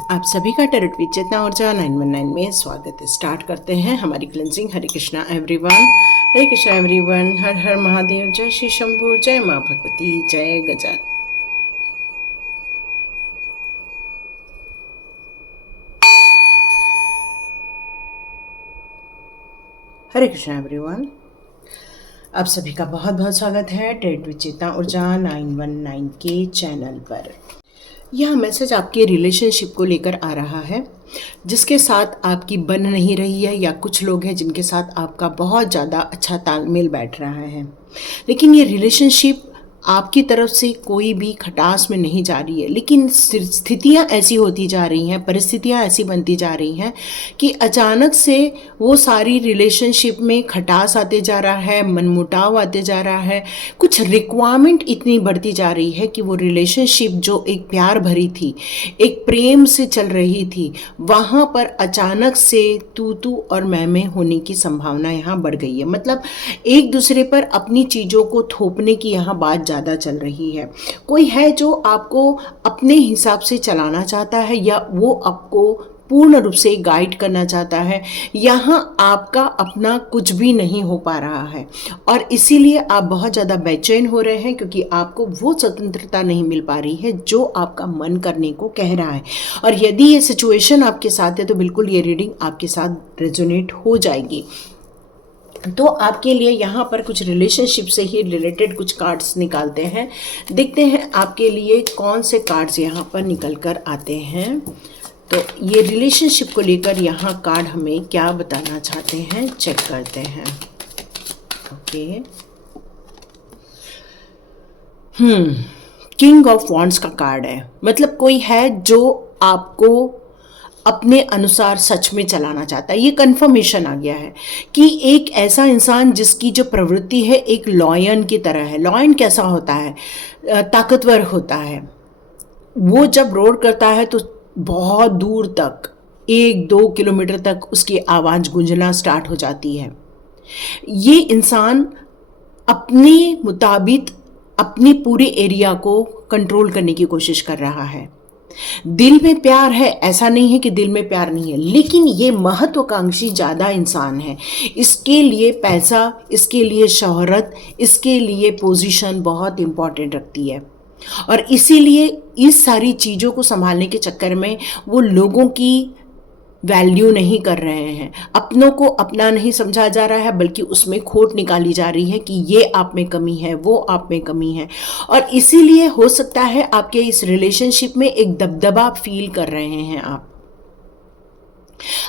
आप सभी का टैरोट विद चेतना ऊर्जा 919 में स्वागत है। स्टार्ट करते हैं हमारी क्लेंजिंग। हरे कृष्णा एवरीवन, हरे कृष्णा एवरीवन। हर हर महादेव, जय श्री शंभू, जय माँ भगवती, जय गजान। हरे कृष्णा एवरीवन, आप सभी का बहुत बहुत स्वागत है टैरोट विद चेतना ऊर्जा 919 के चैनल पर। यह मैसेज आपके रिलेशनशिप को लेकर आ रहा है, जिसके साथ आपकी बन नहीं रही है, या कुछ लोग हैं जिनके साथ आपका बहुत ज़्यादा अच्छा तालमेल बैठ रहा है, लेकिन ये रिलेशनशिप आपकी तरफ से कोई भी खटास में नहीं जा रही है। लेकिन स्थितियाँ ऐसी होती जा रही हैं, परिस्थितियाँ ऐसी बनती जा रही हैं कि अचानक से वो सारी रिलेशनशिप में खटास आते जा रहा है, मनमुटाव आते जा रहा है, कुछ रिक्वायरमेंट इतनी बढ़ती जा रही है कि वो रिलेशनशिप जो एक प्यार भरी थी, एक प्रेम से चल रही थी, वहाँ पर अचानक से तू और मैं होने की संभावना यहाँ बढ़ गई है। मतलब एक दूसरे पर अपनी चीज़ों को थोपने की यहाँ बात ज़्यादा चल रही है। कोई है जो आपको अपने हिसाब से चलाना चाहता है, या वो आपको पूर्ण रूप से गाइड करना चाहता है। यहाँ आपका अपना कुछ भी नहीं हो पा रहा है, और इसीलिए आप बहुत ज़्यादा बेचैन हो रहे हैं, क्योंकि आपको वो स्वतंत्रता नहीं मिल पा रही है जो आपका मन करने को कह रहा है। और यदि ये सिचुएशन आपके साथ है तो बिल्कुल ये रीडिंग आपके साथ रेजोनेट हो जाएगी। तो आपके लिए यहाँ पर कुछ रिलेशनशिप से ही रिलेटेड कुछ कार्ड्स निकालते हैं। देखते हैं आपके लिए कौन से कार्ड्स यहाँ पर निकल कर आते हैं। तो ये रिलेशनशिप को लेकर यहाँ कार्ड हमें क्या बताना चाहते हैं, चेक करते हैं। ओके, किंग ऑफ वॉन्ड्स का कार्ड है। मतलब कोई है जो आपको अपने अनुसार सच में चलाना चाहता है। ये कंफर्मेशन आ गया है कि एक ऐसा इंसान जिसकी जो प्रवृत्ति है एक लॉयन की तरह है। लॉयन कैसा होता है? ताकतवर होता है। वो जब रोर करता है तो बहुत दूर तक, 1-2 किलोमीटर तक उसकी आवाज़ गूंजना स्टार्ट हो जाती है। ये इंसान अपने मुताबिक अपनी पूरे एरिया को कंट्रोल करने की कोशिश कर रहा है। दिल में प्यार है, ऐसा नहीं है कि दिल में प्यार नहीं है, लेकिन ये महत्वाकांक्षी ज़्यादा इंसान है। इसके लिए पैसा, इसके लिए शोहरत, इसके लिए पोजीशन बहुत इम्पॉर्टेंट रखती है। और इसीलिए इस सारी चीज़ों को संभालने के चक्कर में वो लोगों की वैल्यू नहीं कर रहे हैं। अपनों को अपना नहीं समझा जा रहा है, बल्कि उसमें खोट निकाली जा रही है कि ये आप में कमी है, वो आप में कमी है। और इसीलिए हो सकता है आपके इस रिलेशनशिप में एक दबदबा फील कर रहे हैं।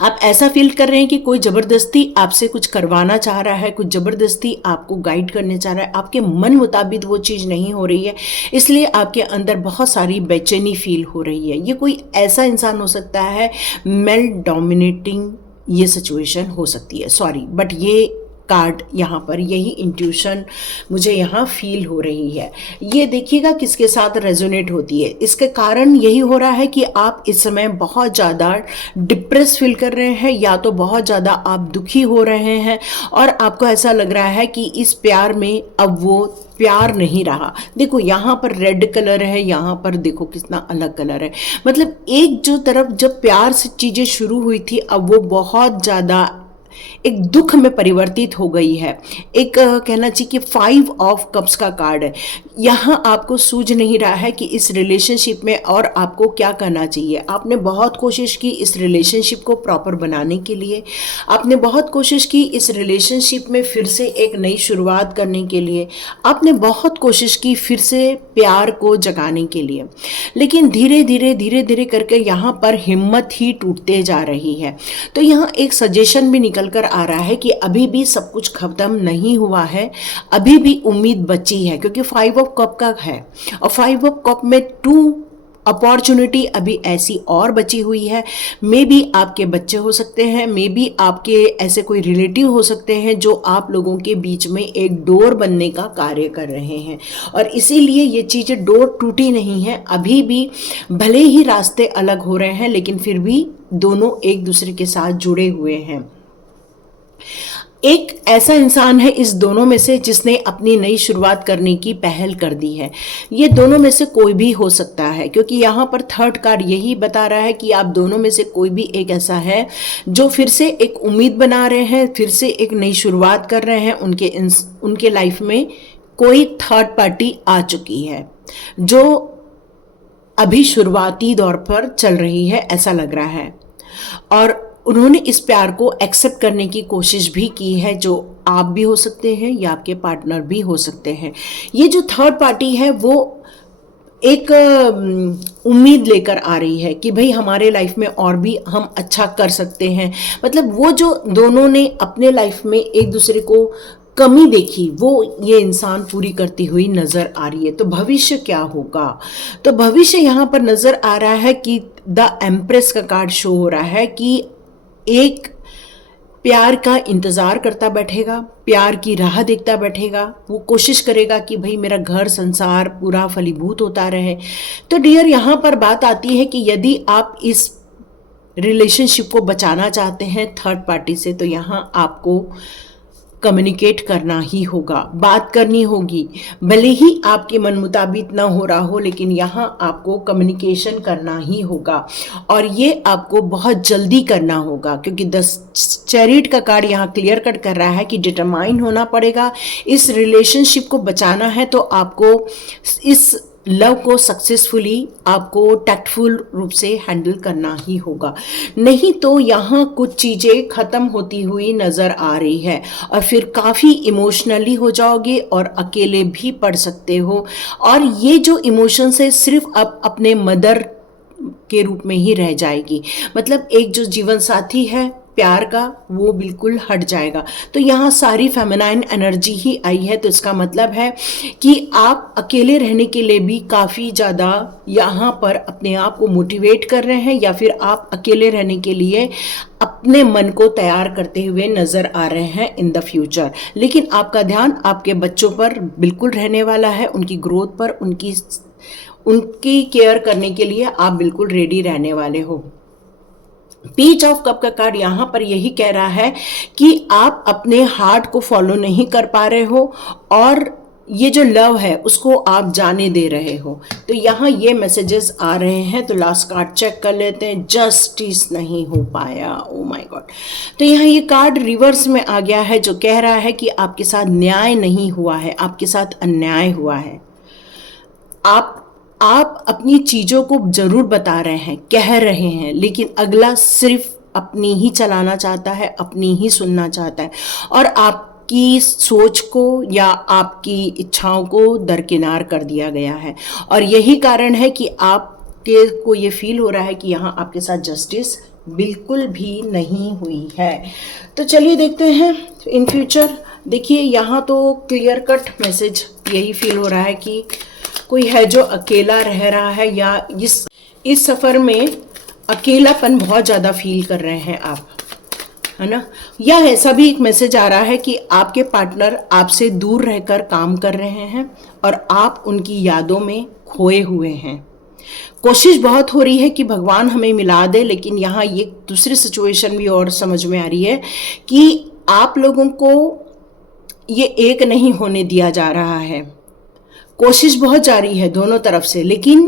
आप ऐसा फील कर रहे हैं कि कोई ज़बरदस्ती आपसे कुछ करवाना चाह रहा है, कुछ ज़बरदस्ती आपको गाइड करने चाह रहा है। आपके मन मुताबिक वो चीज़ नहीं हो रही है, इसलिए आपके अंदर बहुत सारी बेचैनी फील हो रही है। ये कोई ऐसा इंसान हो सकता है, मेल डोमिनेटिंग ये सिचुएशन हो सकती है। सॉरी, बट ये कार्ड यहाँ पर यही इंट्यूशन मुझे यहाँ फील हो रही है। ये देखिएगा किसके साथ रेजोनेट होती है। इसके कारण यही हो रहा है कि आप इस समय बहुत ज़्यादा डिप्रेस फील कर रहे हैं, या तो बहुत ज़्यादा आप दुखी हो रहे हैं, और आपको ऐसा लग रहा है कि इस प्यार में अब वो प्यार नहीं रहा। देखो यहाँ पर रेड कलर है, यहाँ पर देखो कितना अलग कलर है। मतलब एक जो तरफ जब प्यार से चीज़ें शुरू हुई थी, अब वो बहुत ज़्यादा एक दुख में परिवर्तित हो गई है। एक कहना चाहिए कि 5 ऑफ कप्स का कार्ड है। यहाँ आपको सूझ नहीं रहा है कि इस रिलेशनशिप में और आपको क्या करना चाहिए। आपने बहुत कोशिश की इस रिलेशनशिप को प्रॉपर बनाने के लिए, आपने बहुत कोशिश की इस रिलेशनशिप में फिर से एक नई शुरुआत करने के लिए, आपने बहुत कोशिश की फिर से प्यार को जगाने के लिए, लेकिन धीरे धीरे करके यहाँ पर हिम्मत ही टूटते जा रही है। तो यहाँ एक सजेशन भी निकल कर आ रहा है कि अभी भी सब कुछ खत्म नहीं हुआ है, अभी भी उम्मीद बची है, क्योंकि 5 ऑफ कप का है, और 5 ऑफ कप में 2 अपॉर्चुनिटी अभी ऐसी और बची हुई है। मे बी आपके बच्चे हो सकते हैं, मे बी आपके ऐसे कोई रिलेटिव हो सकते हैं जो आप लोगों के बीच में एक डोर बनने का कार्य कर रहे हैं, और इसीलिए ये चीज़ें, डोर टूटी नहीं है अभी भी। भले ही रास्ते अलग हो रहे हैं, लेकिन फिर भी दोनों एक दूसरे के साथ जुड़े हुए हैं। एक ऐसा इंसान है इस दोनों में से जिसने अपनी नई शुरुआत करने की पहल कर दी है। ये दोनों में से कोई भी हो सकता है, क्योंकि यहाँ पर थर्ड कार्ड यही बता रहा है कि आप दोनों में से कोई भी एक ऐसा है जो फिर से एक उम्मीद बना रहे हैं, फिर से एक नई शुरुआत कर रहे हैं। उनके लाइफ में कोई थर्ड पार्टी आ चुकी है जो अभी शुरुआती दौर पर चल रही है, ऐसा लग रहा है। और उन्होंने इस प्यार को एक्सेप्ट करने की कोशिश भी की है, जो आप भी हो सकते हैं या आपके पार्टनर भी हो सकते हैं। ये जो थर्ड पार्टी है वो एक उम्मीद लेकर आ रही है कि भाई हमारे लाइफ में और भी हम अच्छा कर सकते हैं। मतलब वो जो दोनों ने अपने लाइफ में एक दूसरे को कमी देखी, वो ये इंसान पूरी करती हुई नजर आ रही है। तो भविष्य क्या होगा? तो भविष्य यहाँ पर नजर आ रहा है कि द एम्प्रेस का कार्ड शो हो रहा है कि एक प्यार का इंतज़ार करता बैठेगा, प्यार की राह देखता बैठेगा। वो कोशिश करेगा कि भाई मेरा घर संसार पूरा फलीभूत होता रहे। तो डियर, यहाँ पर बात आती है कि यदि आप इस रिलेशनशिप को बचाना चाहते हैं थर्ड पार्टी से, तो यहाँ आपको कम्युनिकेट करना ही होगा, बात करनी होगी। भले ही आपके मन मुताबिक ना हो रहा हो, लेकिन यहाँ आपको कम्युनिकेशन करना ही होगा, और ये आपको बहुत जल्दी करना होगा, क्योंकि द चैरिट का कार्ड यहाँ क्लियर कट कर रहा है कि डिटरमाइन होना पड़ेगा। इस रिलेशनशिप को बचाना है तो आपको इस लव को सक्सेसफुली, आपको टैक्टफुल रूप से हैंडल करना ही होगा। नहीं तो यहाँ कुछ चीज़ें ख़त्म होती हुई नज़र आ रही है और फिर काफ़ी इमोशनली हो जाओगे और अकेले भी पड़ सकते हो। और ये जो इमोशंस है सिर्फ अब अपने मदर के रूप में ही रह जाएगी। मतलब एक जो जीवन साथी है प्यार का, वो बिल्कुल हट जाएगा। तो यहाँ सारी फेमिनाइन एनर्जी ही आई है। तो इसका मतलब है कि आप अकेले रहने के लिए भी काफ़ी ज़्यादा यहाँ पर अपने आप को मोटिवेट कर रहे हैं, या फिर आप अकेले रहने के लिए अपने मन को तैयार करते हुए नज़र आ रहे हैं इन द फ्यूचर। लेकिन आपका ध्यान आपके बच्चों पर बिल्कुल रहने वाला है, उनकी ग्रोथ पर, उनकी केयर करने के लिए आप बिल्कुल रेडी रहने वाले हो। पीच ऑफ कप का कार्ड यहाँ पर यही कह रहा है कि आप अपने हार्ट को फॉलो नहीं कर पा रहे हो और ये जो लव है उसको आप जाने दे रहे हो। तो यहाँ ये मैसेजेस आ रहे हैं। तो लास्ट कार्ड चेक कर लेते हैं। जस्टिस नहीं हो पाया, ओ माय गॉड। तो यहाँ ये कार्ड रिवर्स में आ गया है, जो कह रहा है कि आपके साथ न्याय नहीं हुआ है, आपके साथ अन्याय हुआ है। आप अपनी चीज़ों को जरूर बता रहे हैं, कह रहे हैं, लेकिन अगला सिर्फ अपनी ही चलाना चाहता है, अपनी ही सुनना चाहता है, और आपकी सोच को या आपकी इच्छाओं को दरकिनार कर दिया गया है। और यही कारण है कि आपके को ये फील हो रहा है कि यहाँ आपके साथ जस्टिस बिल्कुल भी नहीं हुई है। तो चलिए देखते हैं इन फ्यूचर। देखिए यहाँ तो क्लियर कट मैसेज यही फील हो रहा है कि कोई है जो अकेला रह रहा है, या इस सफ़र में अकेलापन बहुत ज़्यादा फील कर रहे हैं आप, है ना। या ऐसा भी एक मैसेज आ रहा है कि आपके पार्टनर आपसे दूर रहकर काम कर रहे हैं और आप उनकी यादों में खोए हुए हैं। कोशिश बहुत हो रही है कि भगवान हमें मिला दे, लेकिन यहाँ ये दूसरी सिचुएशन भी और समझ में आ रही है कि आप लोगों को ये एक नहीं होने दिया जा रहा है। कोशिश बहुत जारी है दोनों तरफ से, लेकिन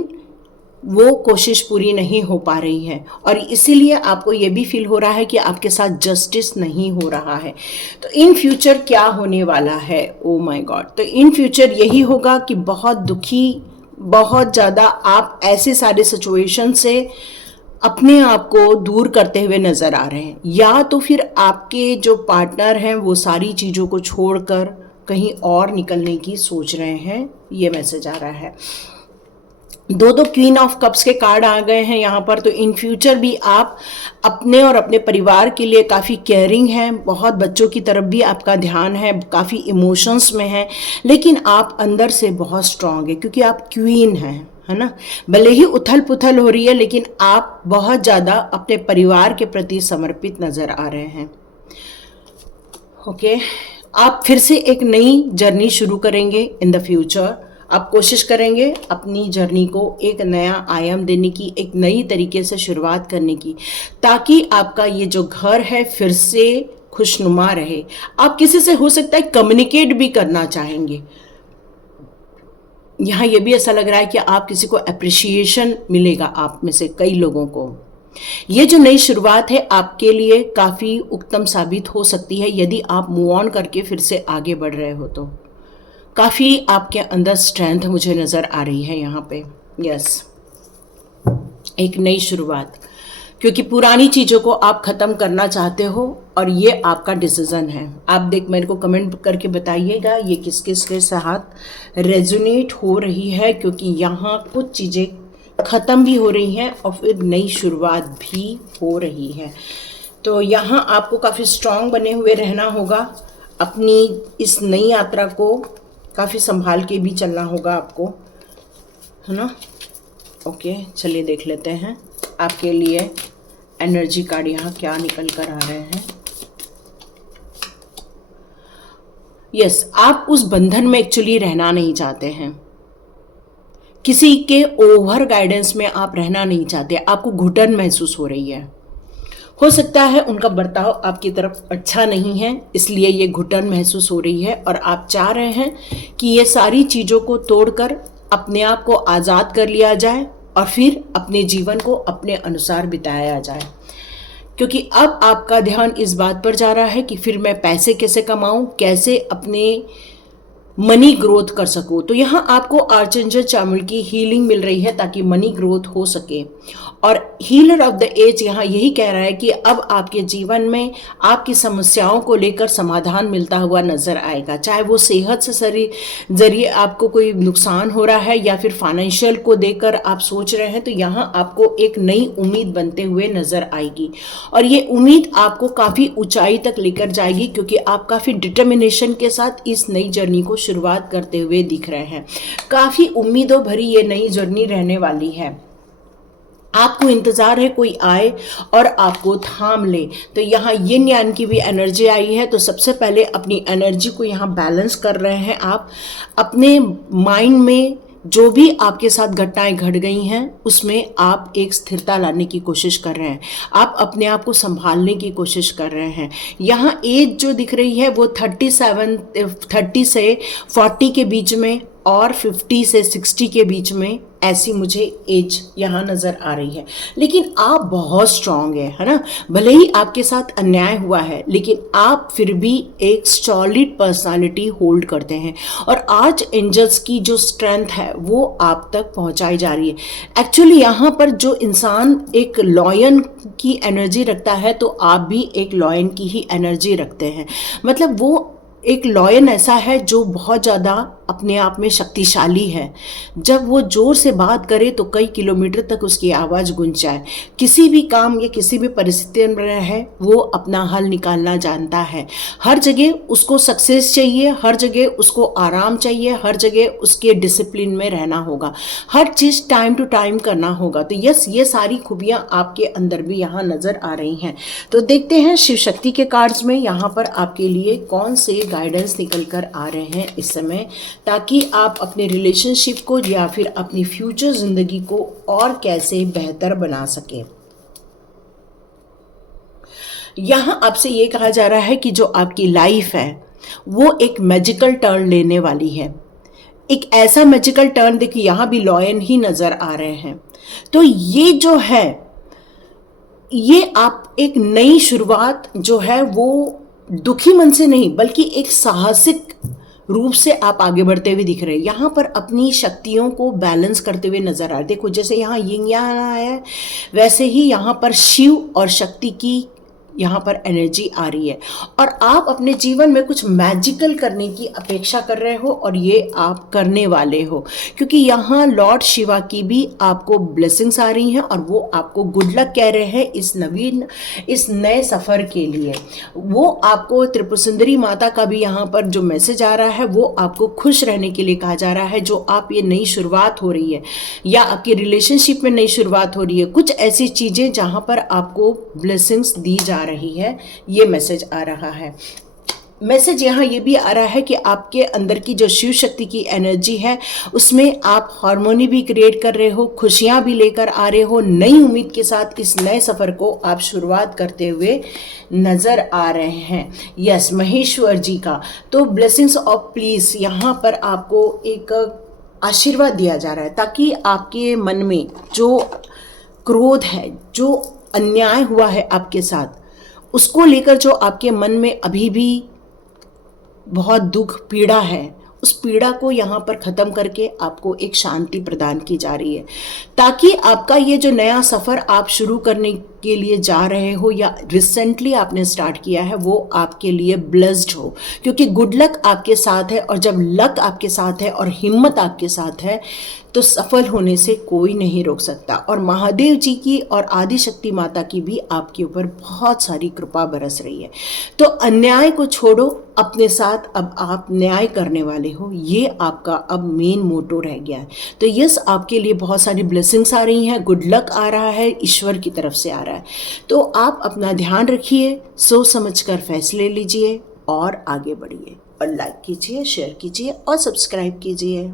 वो कोशिश पूरी नहीं हो पा रही है, और इसीलिए आपको ये भी फील हो रहा है कि आपके साथ जस्टिस नहीं हो रहा है। तो इन फ्यूचर क्या होने वाला है, ओ माय गॉड। तो इन फ्यूचर यही होगा कि बहुत दुखी, बहुत ज़्यादा आप ऐसे सारे सिचुएशन से अपने आप को दूर करते हुए नज़र आ रहे हैं, या तो फिर आपके जो पार्टनर हैं वो सारी चीज़ों को छोड़कर कहीं और निकलने की सोच रहे हैं। ये मैसेज आ रहा है। दो क्वीन ऑफ कप्स के कार्ड आ गए हैं यहाँ पर। तो इन फ्यूचर भी आप अपने और अपने परिवार के लिए काफ़ी केयरिंग हैं, बहुत बच्चों की तरफ भी आपका ध्यान है, काफ़ी इमोशंस में है, लेकिन आप अंदर से बहुत स्ट्रांग है क्योंकि आप क्वीन हैं, है ना। भले ही उथल पुथल हो रही है, लेकिन आप बहुत ज़्यादा अपने परिवार के प्रति समर्पित नज़र आ रहे हैं। ओके, आप फिर से एक नई जर्नी शुरू करेंगे इन द फ्यूचर। आप कोशिश करेंगे अपनी जर्नी को एक नया आयाम देने की, एक नई तरीके से शुरुआत करने की, ताकि आपका ये जो घर है फिर से खुशनुमा रहे। आप किसी से हो सकता है कम्युनिकेट भी करना चाहेंगे। यहाँ ये भी ऐसा लग रहा है कि आप किसी को अप्रिसिएशन मिलेगा, आप में से कई लोगों को। ये जो नई शुरुआत है आपके लिए काफ़ी उत्तम साबित हो सकती है यदि आप मूव ऑन करके फिर से आगे बढ़ रहे हो तो। काफ़ी आपके अंदर स्ट्रेंथ मुझे नज़र आ रही है यहाँ पे। यस, एक नई शुरुआत, क्योंकि पुरानी चीज़ों को आप ख़त्म करना चाहते हो और ये आपका डिसीज़न है। आप मेरे को कमेंट करके बताइएगा ये किस किस के साथ रेजोनेट हो रही है, क्योंकि यहाँ कुछ चीज़ें ख़त्म भी हो रही हैं और फिर नई शुरुआत भी हो रही है। तो यहाँ आपको काफ़ी स्ट्रांग बने हुए रहना होगा। अपनी इस नई यात्रा को काफ़ी संभाल के भी चलना होगा आपको, है ना। ओके, चलिए देख लेते हैं आपके लिए एनर्जी कार्ड यहाँ क्या निकल कर आ रहे हैं। यस, आप उस बंधन में एक्चुअली रहना नहीं चाहते हैं। किसी के ओवर गाइडेंस में आप रहना नहीं चाहते। आपको घुटन महसूस हो रही है। हो सकता है उनका बर्ताव आपकी तरफ अच्छा नहीं है, इसलिए ये घुटन महसूस हो रही है और आप चाह रहे हैं कि ये सारी चीज़ों को तोड़कर अपने आप को आज़ाद कर लिया जाए और फिर अपने जीवन को अपने अनुसार बिताया जाए। क्योंकि अब आपका ध्यान इस बात पर जा रहा है कि फिर मैं पैसे कैसे कमाऊं, कैसे अपने मनी ग्रोथ कर सकूं। तो यहाँ आपको आर्चेंजल चामुंड की हीलिंग मिल रही है ताकि मनी ग्रोथ हो सके। और हीलर ऑफ द एज यहाँ यही कह रहा है कि अब आपके जीवन में आपकी समस्याओं को लेकर समाधान मिलता हुआ नजर आएगा। चाहे वो सेहत से जरिए आपको कोई नुकसान हो रहा है या फिर फाइनेंशियल को देकर आप सोच रहे हैं, तो यहाँ आपको एक नई उम्मीद बनते हुए नजर आएगी और ये उम्मीद आपको काफ़ी ऊंचाई तक लेकर जाएगी, क्योंकि आप काफ़ी डिटर्मिनेशन के साथ इस नई जर्नी को शुरुआत करते हुए दिख रहे हैं। काफ़ी उम्मीदों भरी ये नई जर्नी रहने वाली है। आपको इंतजार है कोई आए और आपको थाम ले। तो यहाँ यिन यान की भी एनर्जी आई है। तो सबसे पहले अपनी एनर्जी को यहाँ बैलेंस कर रहे हैं आप। अपने माइंड में जो भी आपके साथ घटनाएं घट गई हैं उसमें आप एक स्थिरता लाने की कोशिश कर रहे हैं। आप अपने आप को संभालने की कोशिश कर रहे हैं। यहाँ एज जो दिख रही है वो 30 से 40 के बीच में और 50 से 60 के बीच में, ऐसी मुझे एज यहाँ नज़र आ रही है। लेकिन आप बहुत स्ट्रांग है ना। भले ही आपके साथ अन्याय हुआ है लेकिन आप फिर भी एक सॉलिड पर्सनालिटी होल्ड करते हैं और आर्च एंजल्स की जो स्ट्रेंथ है वो आप तक पहुँचाई जा रही है। एक्चुअली यहाँ पर जो इंसान एक लॉयन की एनर्जी रखता है तो आप भी एक लॉयन की ही एनर्जी रखते हैं। मतलब वो एक लॉयन ऐसा है जो बहुत ज़्यादा अपने आप में शक्तिशाली है। जब वो ज़ोर से बात करे तो कई किलोमीटर तक उसकी आवाज़ गूंज जाए। किसी भी काम या किसी भी परिस्थिति में रहे वो अपना हल निकालना जानता है। हर जगह उसको सक्सेस चाहिए, हर जगह उसको आराम चाहिए, हर जगह उसके डिसिप्लिन में रहना होगा, हर चीज़ टाइम टू टाइम करना होगा। तो यस, ये सारी खूबियाँ आपके अंदर भी यहाँ नज़र आ रही हैं। तो देखते हैं शिव शक्ति के कार्ड्स में यहाँ पर आपके लिए कौन से गाइडेंस निकल कर आ रहे हैं इस समय, ताकि आप अपने रिलेशनशिप को या फिर अपनी फ्यूचर जिंदगी को और कैसे बेहतर बना सके। यहां आपसे ये कहा जा रहा है कि जो आपकी लाइफ है वो एक मैजिकल टर्न लेने वाली है। एक ऐसा मैजिकल टर्न, देखिए यहां भी लॉयन ही नजर आ रहे हैं। तो ये जो है, ये आप एक नई शुरुआत जो है वो दुखी मन से नहीं बल्कि एक साहसिक रूप से आप आगे बढ़ते हुए दिख रहे हैं। यहाँ पर अपनी शक्तियों को बैलेंस करते हुए नजर आ रहे हैं। देखो जैसे यहाँ यिंग यांग आया है वैसे ही यहाँ पर शिव और शक्ति की यहाँ पर एनर्जी आ रही है और आप अपने जीवन में कुछ मैजिकल करने की अपेक्षा कर रहे हो और ये आप करने वाले हो, क्योंकि यहाँ लॉर्ड शिवा की भी आपको ब्लेसिंग्स आ रही हैं और वो आपको गुड लक कह रहे हैं इस नए सफ़र के लिए। वो आपको त्रिपुर सुंदरी माता का भी यहाँ पर जो मैसेज आ रहा है वो आपको खुश रहने के लिए कहा जा रहा है। जो आप ये नई शुरुआत हो रही है या आपकी रिलेशनशिप में नई शुरुआत हो रही है, कुछ ऐसी चीज़ें जहाँ पर आपको ब्लेसिंग्स दी जा रही है, ये मैसेज आ रहा है। मैसेज यहाँ ये भी आ रहा है कि आपके अंदर की जो शिव शक्ति की एनर्जी है उसमें आप हार्मोनी भी क्रिएट कर रहे हो, खुशियाँ भी लेकर आ रहे हो, नई उम्मीद के साथ इस नए सफ़र को आप शुरुआत करते हुए नज़र आ रहे हैं। यस, महेश्वर जी का तो ब्लेसिंग्स ऑफ प्लीज यहाँ पर आपको एक आशीर्वाद दिया जा रहा है ताकि आपके मन में जो क्रोध है, जो अन्याय हुआ है आपके साथ, उसको लेकर जो आपके मन में अभी भी बहुत दुख पीड़ा है, उस पीड़ा को यहाँ पर ख़त्म करके आपको एक शांति प्रदान की जा रही है ताकि आपका ये जो नया सफ़र आप शुरू करने के लिए जा रहे हो या रिसेंटली आपने स्टार्ट किया है वो आपके लिए ब्लेस्ड हो, क्योंकि गुड लक आपके साथ है और जब लक आपके साथ है और हिम्मत आपके साथ है तो सफल होने से कोई नहीं रोक सकता। और महादेव जी की और आदि शक्ति माता की भी आपके ऊपर बहुत सारी कृपा बरस रही है। तो अन्याय को छोड़ो, अपने साथ अब आप न्याय करने वाले हो, ये आपका अब मेन मोटो रह गया है। तो यस, आपके लिए बहुत सारी ब्लेसिंग्स आ रही हैं, गुड लक आ रहा है, ईश्वर की तरफ से आ रहा है। तो आप अपना ध्यान रखिए, सोच समझ कर फैसले लीजिए और आगे बढ़िए। और लाइक कीजिए, शेयर कीजिए और सब्सक्राइब कीजिए।